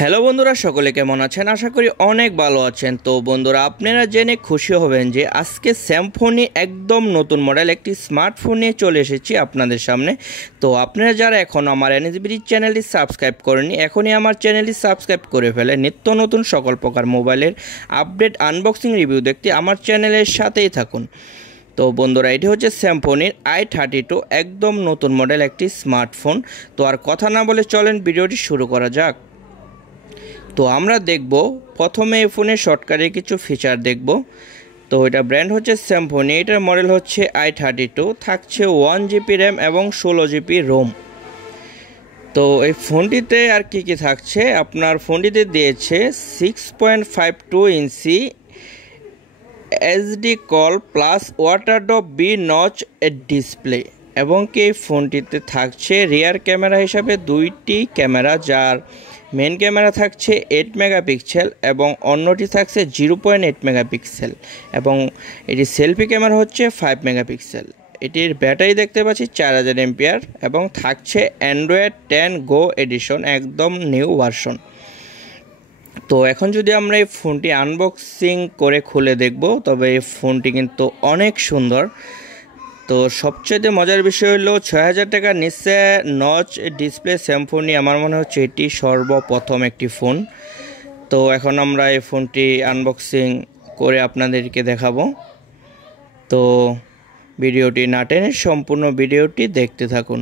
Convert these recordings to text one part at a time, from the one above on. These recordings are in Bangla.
হ্যালো বন্ধুরা, সকলে কেমন আছেন? আশা করি অনেক ভালো আছেন। তো বন্ধুরা, আপনারা জেনে খুশি হবেন যে আজকে স্যামফোনি একদম নতুন মডেল একটি স্মার্টফোন নিয়ে চলে এসেছি আপনাদের সামনে। তো আপনারা যারা এখন আমার এনএসবিডি চ্যানেলটি সাবস্ক্রাইব করেননি, এখনই আমার চ্যানেলটি সাবস্ক্রাইব করে ফেলে নিত্য নতুন সকল প্রকার মোবাইলের আপডেট, আনবক্সিং, রিভিউ দেখতে আমার চ্যানেলের সাথেই থাকুন। তো বন্ধুরা, এটি হচ্ছে স্যামফোনির i32 একদম নতুন মডেল একটি স্মার্টফোন। তো আর কথা না বলে চলেন ভিডিওটি শুরু করা যাক। তো আমরা দেখব প্রথমে এই ফোনের শর্টকাটের কিছু ফিচার দেখব। তো এটা ব্র্যান্ড হচ্ছে স্যামফোনি, এটার মডেল হচ্ছে i32, থাকছে 1GB র্যাম এবং 16GB রোম। তো এই ফোনটিতে আর কি থাকছে, আপনার ফোনটিতে দিয়েছে 6.52 ইঞ্চি SD কল plus waterdrop V notch display, এবং কি এই ফোনটিতে থাকছে রিয়ার ক্যামেরা হিসাবে দুইটি ক্যামেরা, যার মেন ক্যামেরা থাকছে 8 মেগাপিক্সেল এবং অন্যটি থাকছে 0.8 মেগাপিক্সেল, এবং এটি সেলফি ক্যামেরা হচ্ছে 5 মেগাপিক্সেল। এটির ব্যাটারি দেখতে পাচ্ছি 4000 এমপিআর এবং থাকছে Android10 Go এডিশন, একদম নিউ ভার্সন। তো এখন যদি আমরা এই ফোনটি আনবক্সিং করে খুলে দেখব, তবে এই ফোনটি কিন্তু অনেক সুন্দর। তো সবচেয়ে মজার বিষয় হলো 6000 টাকার নিচে নচ ডিসপ্লে স্যামফোনি, আমার মনে হচ্ছে এটি সর্বপ্রথম একটি ফোন। তো এখন আমরা এই ফোনটি আনবক্সিং করে আপনাদেরকে দেখাবো। তো ভিডিওটি না টেনে সম্পূর্ণ ভিডিওটি দেখতে থাকুন।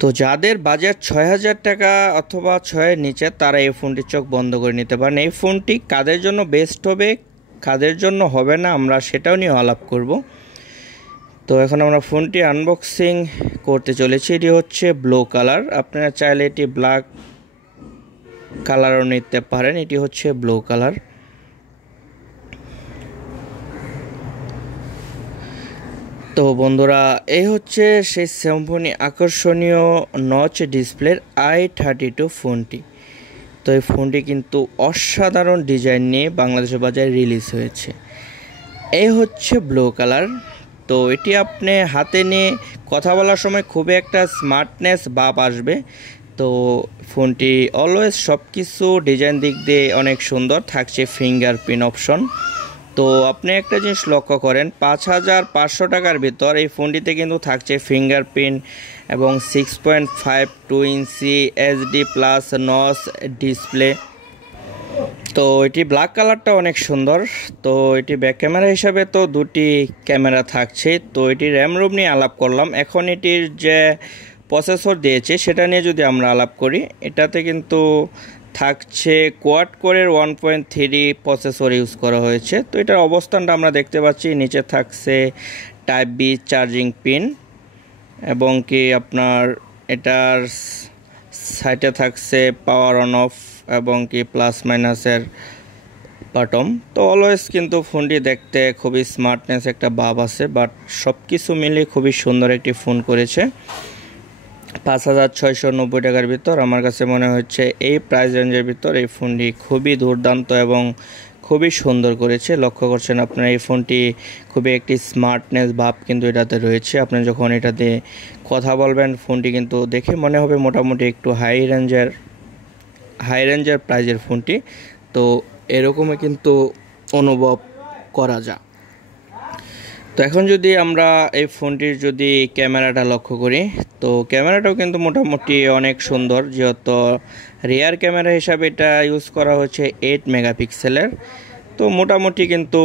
তো যাদের বাজেট 6000 টাকা অথবা 6-এর নিচে, তারা এই ফোনটি চোখ বন্ধ করে নিতে পারেন। এই ফোনটি কাদের জন্য বেস্ট হবে, কাদের জন্য হবে না, আমরা সেটাও নিয়ে আলাপ করব। তো এখন আমরা ফোনটি আনবক্সিং করতে চলেছি। এটি হচ্ছে ব্লু কালার, আপনারা চাইলে এটি ব্ল্যাক কালারও নিতে পারেন। এটি হচ্ছে ব্লু কালার। তো বন্ধুরা, এই হচ্ছে সেই স্যামফোনি আকর্ষণীয় নচ ডিসপ্লের i32 ফোনটি। তো এই ফোনটি কিন্তু অসাধারণ ডিজাইন নিয়ে বাংলাদেশের বাজারে রিলিজ হয়েছে। এই হচ্ছে ব্লু কালার। তো এটি আপনি হাতে নিয়ে কথা বলার সময় খুবই একটা স্মার্টনেস ভাব আসবে। তো ফোনটি অলওয়েজ সব কিছু ডিজাইন দিক দিয়ে অনেক সুন্দর, থাকছে ফিঙ্গারপ্রিন্ট অপশন। তো আপনি একটা জিনিস লক্ষ্য করেন, 5500 টাকার ভিতর এই ফোনটিতে কিন্তু থাকছে ফিঙ্গারপ্রিন্ট এবং 6.52 ইঞ্চি SD প্লাস নচ ডিসপ্লে। তো এটি ব্ল্যাক কালারটা অনেক সুন্দর। তো এটি ব্যাক ক্যামেরা হিসাবে তো দুটি ক্যামেরা থাকছে। তো এটি র্যাম রোম নিয়ে আলাপ করলাম। এখন এটির যে প্রসেসর দিয়েছে সেটা নিয়ে যদি আমরা আলাপ করি, এটাতে কিন্তু থাকছে কোয়াড কোরের 1.3 প্রসেসর ইউজ করা হয়েছে। তো এটার অবস্থানটা আমরা দেখতে পাচ্ছি, নিচে থাকছে টাইপ বি চার্জিং পিন, এবং কি আপনার এটার সাইডে থাকছে পাওয়ার অন অফ এবং কি প্লাস মাইনাসের বাটন। তো অলওয়েজ কিন্তু ফোনটি দেখতে খুবই স্মার্টনেস একটা ভাব আছে, বাট সব কিছু মিলে খুবই সুন্দর একটি ফোন করেছে। 5690 টাকার ভিতর আমার কাছে মনে হচ্ছে এই প্রাইস রেঞ্জের ভিতর এই ফোনটি খুবই দুর্দান্ত এবং খুবই সুন্দর করেছে। লক্ষ্য করছেন আপনার এই ফোনটি খুবই একটি স্মার্টনেস ভাব কিন্তু এটাতে রয়েছে। আপনি যখন এটাতে কথা বলবেন, ফোনটি কিন্তু দেখে মনে হবে মোটামুটি একটু হাই রেঞ্জের প্রাইজের ফোনটি। তো এরকমই কিন্তু অনুভব করা যায়। তো এখন যদি আমরা এই ফোনটির যদি ক্যামেরাটা লক্ষ্য করি, তো ক্যামেরাটাও কিন্তু মোটামুটি অনেক সুন্দর, যেহেতু রিয়ার ক্যামেরা হিসাবে এটা ইউজ করা হচ্ছে 8 মেগাপিক্সেলের। তো মোটামুটি কিন্তু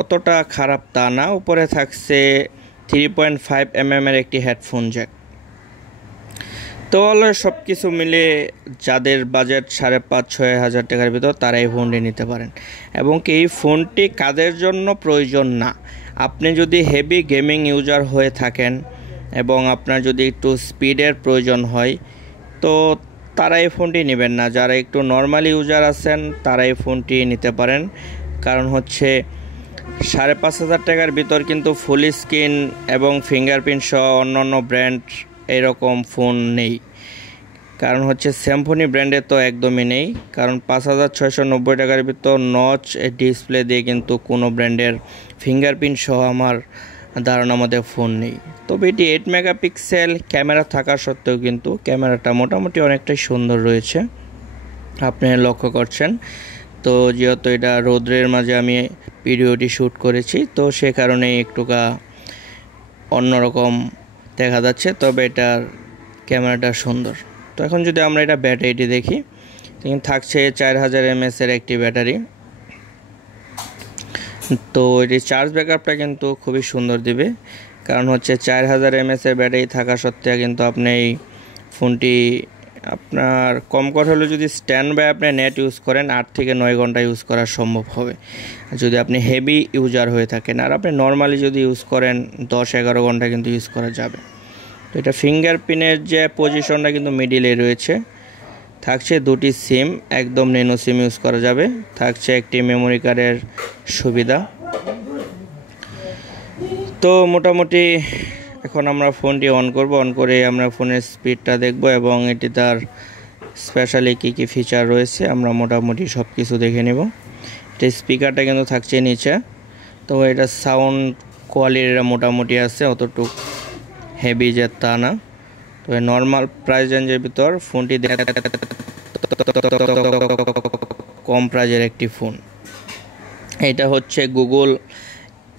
অতটা খারাপ তা না। উপরে থাকছে 3.5 mm এর একটি হেডফোন জ্যাক। তো সব কিছু মিলে যাদের বাজেট 5,500-6 হাজার টাকার ভিতর, তারা এই ফোনটি নিতে পারেন। এবং এই ফোনটি কাদের জন্য প্রয়োজন না, আপনি যদি হেভি গেমিং ইউজার হয়ে থাকেন এবং আপনার যদি একটু স্পিডের প্রয়োজন হয়, তো তারা এই ফোনটি নেবেন না। যারা একটু নর্মাল ইউজার আছেন, তারা এই ফোনটি নিতে পারেন। কারণ হচ্ছে 5,500 টাকার ভিতর কিন্তু ফুল স্ক্রিন এবং ফিঙ্গারপ্রিন্ট সহ অন্যান্য ব্র্যান্ড এরকম ফোন নেই। কারণ হচ্ছে স্যামফোনি ব্র্যান্ডে তো একদমই নেই। কারণ 5690 টাকার ভিতর নচ ডিসপ্লে দিয়ে কিন্তু কোনো ব্র্যান্ডের ফিঙ্গারপ্রিন্ট সহ আমার ধারণা আমাদের ফোন নেই। তবে এটি 8 মেগাপিক্সেল ক্যামেরা থাকা সত্ত্বেও কিন্তু ক্যামেরাটা মোটামুটি অনেকটাই সুন্দর রয়েছে, আপনি লক্ষ্য করছেন। তো যেহেতু এটা রৌদ্রের মাঝে আমি ভিডিওটি শ্যুট করেছি, তো সে কারণে একটুকা অন্যরকম দেখা যাচ্ছে, তবে এটার ক্যামেরাটা সুন্দর। তো এখন যদি আমরা এটা ব্যাটারিটি দেখি, থাকছে 4000 mAh এর একটি ব্যাটারি। তো এটি চার্জ ব্যাকআপটা কিন্তু খুবই সুন্দর দিবে, কারণ হচ্ছে 4000 mAh এর ব্যাটারি থাকা সত্ত্বেও কিন্তু আপনি এই ফোনটি আপনার কম কথা হলে যদি স্ট্যান্ড বাই আপনি নেট ইউজ করেন 8 থেকে 9 ঘন্টা ইউজ করা সম্ভব হবে, যদি আপনি হেভি ইউজার হয়ে থাকেন। আর আপনি নর্মালি যদি ইউজ করেন 10-11 ঘন্টা কিন্তু ইউজ করা যাবে। তো এটা ফিঙ্গারপ্রিন্টের যে পজিশনটা কিন্তু মিডিলে রয়েছে, থাকছে 2টি সিম, একদম ন্যানো সিম ইউজ করা যাবে, থাকছে একটি মেমোরি কার্ডের সুবিধা। তো মোটামুটি এখন আমরা ফোনটি অন করব, অন করে আমরা ফোনের স্পিডটা দেখব এবং এটি তার স্পেশালি কী কী ফিচার রয়েছে আমরা মোটামুটি সব কিছু দেখে নেব। এটা স্পিকারটা কিন্তু থাকছে নিচে, তো এটা সাউন্ড কোয়ালিটিটা মোটামুটি আছে, অতটুকু হেভি যে তা না। তো নর্মাল প্রাইস রেঞ্জের ভিতর ফোনটি কম প্রাইজের একটি ফোন। এটা হচ্ছে গুগল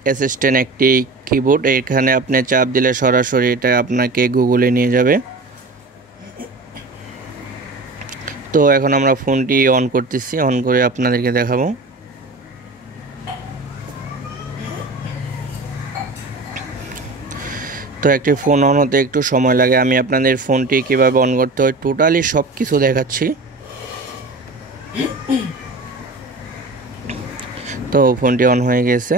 অ্যাসিস্ট্যান্ট একটি কিবোর্ড, এখানে আপনি চাপ দিলে সরাসরি এটা আপনাকে গুগলে নিয়ে যাবে। তো এখন আমরা ফোনটি অন করতেছি, অন করে আপনাদেরকে দেখাবো। তো একটি ফোন অন হতে একটু সময় লাগে, আমি আপনাদের ফোনটি কীভাবে অন করতে হয় টোটালি সব কিছু দেখাচ্ছি। তো ফোনটি অন হয়ে গেছে।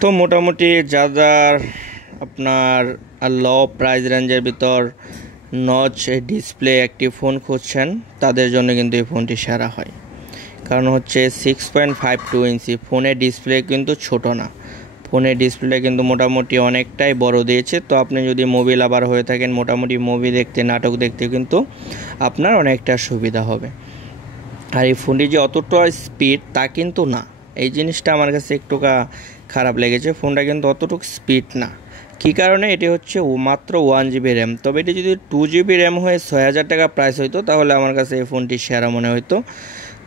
তো মোটামুটি যাদের আপনার লো প্রাইস রেঞ্জের ভিতর নচ ডিসপ্লে একটি ফোন খুঁজছেন তাদের জন্য কিন্তু এই ফোনটি সেরা হয়, কারণ হচ্ছে 6.52 ইঞ্চি ফোনের ডিসপ্লে কিন্তু ছোট না, ফোনের ডিসপ্লে কিন্তু মোটামুটি অনেকটাই বড় দিয়েছে। তো আপনি যদি মুভি লাভার হয়ে থাকেন, মোটামুটি মুভি দেখতে নাটক দেখতে কিন্তু আপনার অনেকটা সুবিধা হবে। আর এই ফোনটি যে অতটা স্পিড তা কিন্তু না, এই জিনিসটা আমার কাছে একটুকা খারাপ লেগেছে, ফোনটা কিন্তু অতটুকু স্পিড না। কী কারণে? এটি হচ্ছে মাত্র 1GB র্যাম, তবে এটি যদি 2GB র্যাম হয়ে 6000 টাকা প্রাইস হইতো তাহলে আমার কাছে এই ফোনটি সেরা মনে হইতো।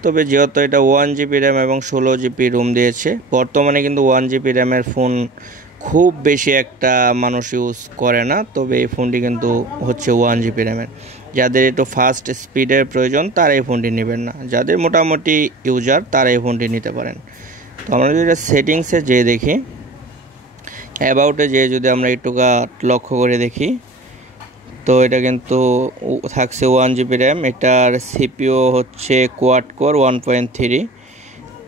তবে যেহেতু এটা 1GB র্যাম এবং 16GB রোম দিয়েছে, বর্তমানে কিন্তু 1GB র্যামের ফোন খুব বেশি একটা মানুষ ইউজ করে না, তবে এই ফোনটি কিন্তু হচ্ছে 1GB র্যামের। যাদের একটু ফাস্ট স্পিডের প্রয়োজন তারা এই ফোনটি নেবেন না, যাদের মোটামুটি ইউজার তারা এই ফোনটি নিতে পারেন। তো আমরা যদি এটা সেটিংসে যেয়ে দেখি, অ্যাবাউটে যেয়ে যদি আমরা একটুকা লক্ষ্য করে দেখি, তো এটা কিন্তু থাকছে 1GB র্যাম, এটার সিপিইউ হচ্ছে কোয়াড কোর 1.3।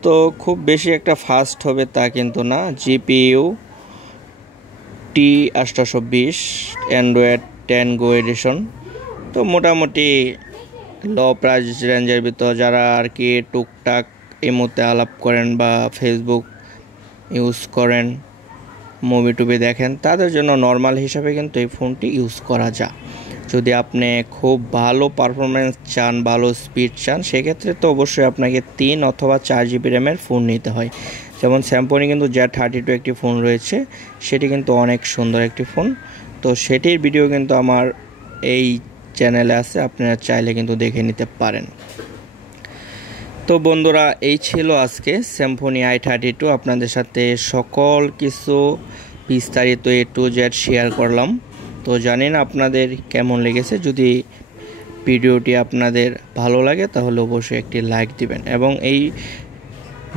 তো খুব বেশি একটা ফাস্ট হবে তা কিন্তু না। জিপিইউ T820 অ্যান্ড্রয়েড 10 গো এডিশন। তো মোটামুটি লো প্রাইস রেঞ্জের ভিতর যারা আর কি টুকটাক ইমোতে আলাপ করেন বা ফেসবুক ইউজ করেন, মুভি টুভি দেখেন, তাদের জন্য নর্মাল হিসাবে কিন্তু এই ফোনটি ইউজ করা যায়। যদি আপনি খুব ভালো পারফরমেন্স চান, ভালো স্পিড চান, সেক্ষেত্রে তো অবশ্যই আপনাকে 3 অথবা 4GB র্যামের ফোন নিতে হয়। যেমন স্যামসং কিন্তু Z32 একটি ফোন রয়েছে, সেটি কিন্তু অনেক সুন্দর একটি ফোন। তো সেটির ভিডিও কিন্তু আমার এই চ্যানেলে আছে, আপনারা চাইলে কিন্তু দেখে নিতে পারেন। তো বন্ধুরা, এই ছিল আজকে Symphony i32, আপনাদের সাথে সকল কিছু বিস্তারিত A to Z শেয়ার করলাম। তো জানি না আপনাদের কেমন লেগেছে, যদি ভিডিওটি আপনাদের ভালো লাগে তাহলে অবশ্যই একটি লাইক দিবেন, এবং এই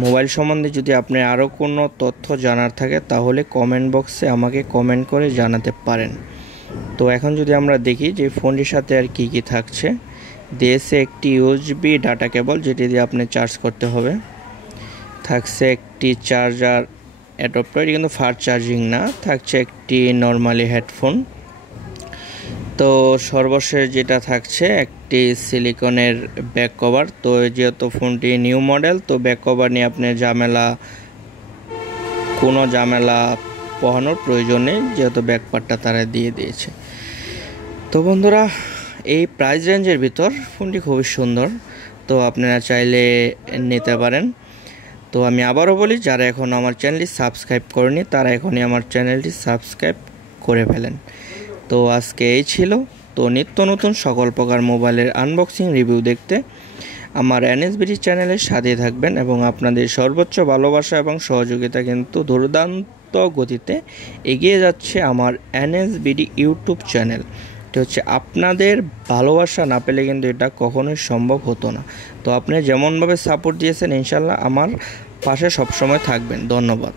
মোবাইল সম্বন্ধে যদি আপনি আরও কোনো তথ্য জানার থাকে তাহলে কমেন্ট বক্সে আমাকে কমেন্ট করে জানাতে পারেন। তো এখন যদি আমরা দেখি যে ফোনটির সাথে আর কি কি থাকছে, দিয়েছে একটি USB ডাটা কেবল, যেটি দিয়ে আপনি চার্জ করতে হবে, থাকছে একটি চার্জার অ্যাডাপ্টার, এটি কিন্তু ফাস্ট চার্জিং না, থাকছে একটি নর্মালি হেডফোন। তো সর্বশেষ যেটা থাকছে একটি সিলিকনের ব্যাক কভার। তো যেহেতু ফোনটি নিউ মডেল, তো ব্যাক কভার নিয়ে আপনি কোনো ঝামেলা পোহানোর প্রয়োজন নেই, যেহেতু ব্যাক পার্টটা তারা দিয়ে দিয়েছে। তো বন্ধুরা, এই প্রাইস রেঞ্জের ভিতর ফোনটি খুবই সুন্দর, তো আপনারা চাইলে নিতে পারেন। তো আমি আবারও বলি, যারা এখন আমার চ্যানেলটি সাবস্ক্রাইব করেনি তারা এখনই আমার চ্যানেলটি সাবস্ক্রাইব করে ফেলেন। তো আজকে এই ছিল। তো নিত্য নতুন সকল প্রকার মোবাইলের আনবক্সিং রিভিউ দেখতে আমার এনএসবিডি চ্যানেলের সাথে থাকবেন, এবং আপনাদের সর্বোচ্চ ভালোবাসা এবং সহযোগিতা কিন্তু দুর্দান্ত গতিতে এগিয়ে যাচ্ছে আমার এনএসবিডি ইউটিউব চ্যানেল। এটা হচ্ছে আপনাদের ভালোবাসা না পেলে কিন্তু এটা কখনোই সম্ভব হতো না। তো আপনি যেমনভাবে সাপোর্ট দিয়েছেন, ইনশাআল্লাহ আমার পাশে সবসময় থাকবেন। ধন্যবাদ।